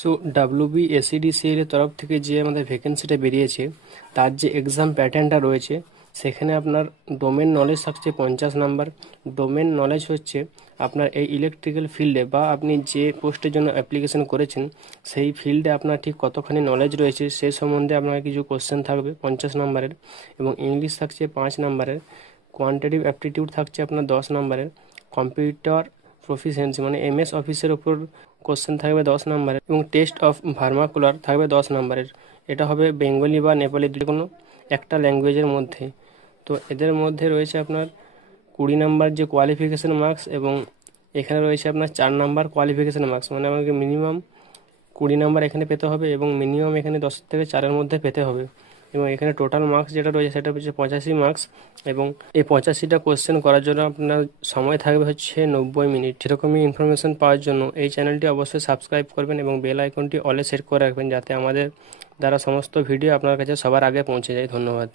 So WBSEDCL এর তরফ থেকে যে আমাদের ভ্যাকেন্সিটা বেরিয়েছে তার যে এক্সাম প্যাটার্নটা রয়েছে সেখানে আপনার ডোমেন নলেজ থাকছে 50 নাম্বার। ডোমেন নলেজ হচ্ছে আপনার এই ইলেকট্রিক্যাল ফিল্ডে বা আপনি যে পোস্টের জন্য অ্যাপ্লিকেশন করেছেন সেই ফিল্ডে আপনার ঠিক কতখানি নলেজ রয়েছে সে সম্বন্ধে আপনার কিছু কোশ্চেন থাকবে 50 নাম্বারের, এবং ইংলিশ থাকছে 5 নাম্বারের। কোয়ান্টিটিভ অ্যাপটিটিউড থাকছে আপনার 10 নাম্বারের। কম্পিউটার প্রফিসিয়েন্সি মানে MS অফিসের ওপর কোশ্চেন থাকবে 10 নাম্বারের, এবং টেস্ট অফ ভার্নাকুলার থাকবে 10 নাম্বারের। এটা হবে বেঙ্গলি বা নেপালি যে কোনো একটা ল্যাঙ্গুয়েজের মধ্যে। তো এদের মধ্যে রয়েছে আপনার 20 নাম্বার যে কোয়ালিফিকেশান মার্কস, এবং এখানে রয়েছে আপনার 4 নাম্বার কোয়ালিফিকেশান মার্কস, মানে আমাকে মিনিমাম 20 নাম্বার এখানে পেতে হবে এবং মিনিমাম এখানে 10 থেকে 4-এর মধ্যে পেতে হবে। এবং এখানে টোটাল মার্কস যেটা রয়েছে সেটা হচ্ছে 85 মার্কস, এবং এই 85টা কোশ্চেন করার জন্য আপনার সময় থাকবে হচ্ছে 90 মিনিট। সেরকমই ইনফরমেশন পাওয়ার জন্য এই চ্যানেলটি অবশ্যই সাবস্ক্রাইব করবেন এবং বেল আইকনটি অলে সেট করে রাখবেন, যাতে আমাদের দ্বারা সমস্ত ভিডিও আপনার কাছে সবার আগে পৌঁছে যায়। ধন্যবাদ।